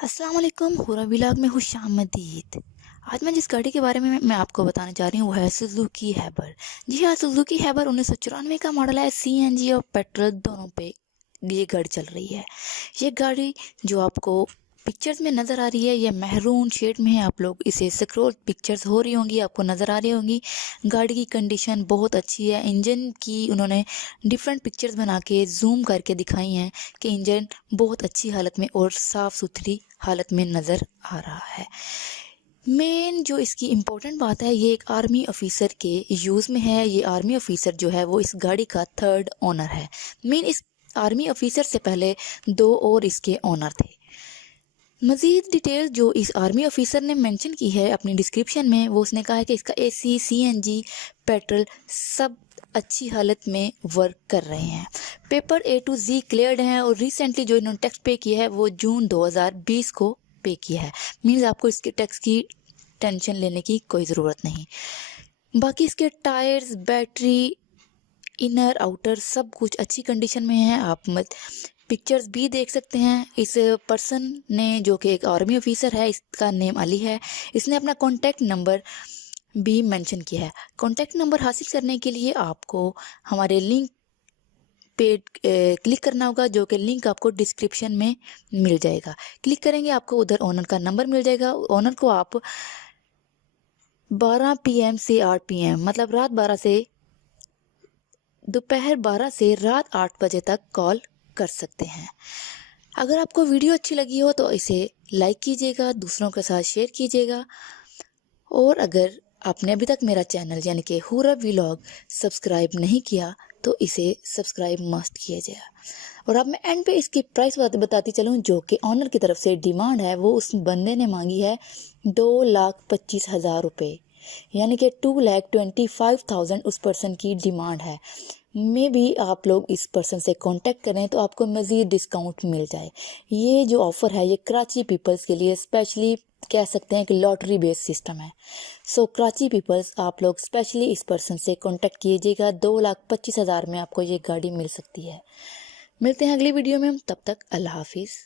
अस्सलाम वालेकुम। हुरा व्लॉग में खुशामदीद। आज मैं जिस गाड़ी के बारे में मैं आपको बताने जा रही हूँ वो है सुजुकी हैबर। जी हाँ, सुजुकी हैबर 1994 का मॉडल है। सीएनजी और पेट्रोल दोनों पे ये गाड़ी चल रही है। ये गाड़ी जो आपको पिक्चर्स में नज़र आ रही है ये महरून शेड में है। आप लोग इसे स्क्रॉल पिक्चर्स हो रही होंगी, आपको नज़र आ रही होंगी। गाड़ी की कंडीशन बहुत अच्छी है। इंजन की उन्होंने डिफरेंट पिक्चर्स बना के जूम करके दिखाई हैं कि इंजन बहुत अच्छी हालत में और साफ़ सुथरी हालत में नज़र आ रहा है। मेन जो इसकी इम्पोर्टेंट बात है, ये एक आर्मी ऑफिसर के यूज़ में है। ये आर्मी ऑफिसर जो है वो इस गाड़ी का थर्ड ओनर है। मेन इस आर्मी ऑफिसर से पहले दो और इसके ओनर थे। मज़ीद डिटेल जो इस आर्मी ऑफिसर ने मेंशन की है अपनी डिस्क्रिप्शन में, वो उसने कहा है कि इसका एसी, सीएनजी, पेट्रोल सब अच्छी हालत में वर्क कर रहे हैं। Paper A to G cleared हैं और रिसेंटली जो इन्होंने टैक्स पे किया है वो जून 2020 को पे किया है। मीन्स आपको इसके टैक्स की टेंशन लेने की कोई ज़रूरत नहीं। बाकी इसके टायर्स, बैटरी, इनर आउटर सब कुछ अच्छी कंडीशन में है। आप मत पिक्चर्स भी देख सकते हैं। इस पर्सन ने जो कि एक आर्मी ऑफिसर है, इसका नेम अली है। इसने अपना कॉन्टैक्ट नंबर भी मेंशन किया है। कॉन्टैक्ट नंबर हासिल करने के लिए आपको हमारे लिंक पे क्लिक करना होगा, जो कि लिंक आपको डिस्क्रिप्शन में मिल जाएगा। क्लिक करेंगे आपको उधर ओनर का नंबर मिल जाएगा। ओनर को आप 12 PM से 8 PM मतलब रात 12 से दोपहर 12 से रात 8 बजे तक कॉल कर सकते हैं। अगर आपको वीडियो अच्छी लगी हो तो इसे लाइक कीजिएगा, दूसरों के साथ शेयर कीजिएगा। और अगर आपने अभी तक मेरा चैनल यानी कि हुरा व्लॉग सब्सक्राइब नहीं किया तो इसे सब्सक्राइब मस्ट कीजिएगा। और अब मैं एंड पे इसकी प्राइस बताती चलूँ, जो कि ऑनर की तरफ से डिमांड है वो उस बंदे ने मांगी है 2,25,000 रुपये, यानी कि 2,25,000 उस पर्सन की डिमांड है। मे भी आप लोग इस पर्सन से कांटेक्ट करें तो आपको मज़ीद डिस्काउंट मिल जाए। ये जो ऑफ़र है ये कराची पीपल्स के लिए स्पेशली कह सकते हैं कि लॉटरी बेस्ड सिस्टम है। सो कराची पीपल्स आप लोग स्पेशली इस पर्सन से कांटेक्ट कीजिएगा। 2,25,000 में आपको ये गाड़ी मिल सकती है। मिलते हैं अगली वीडियो में, तब तक अल्लाह हाफिज़।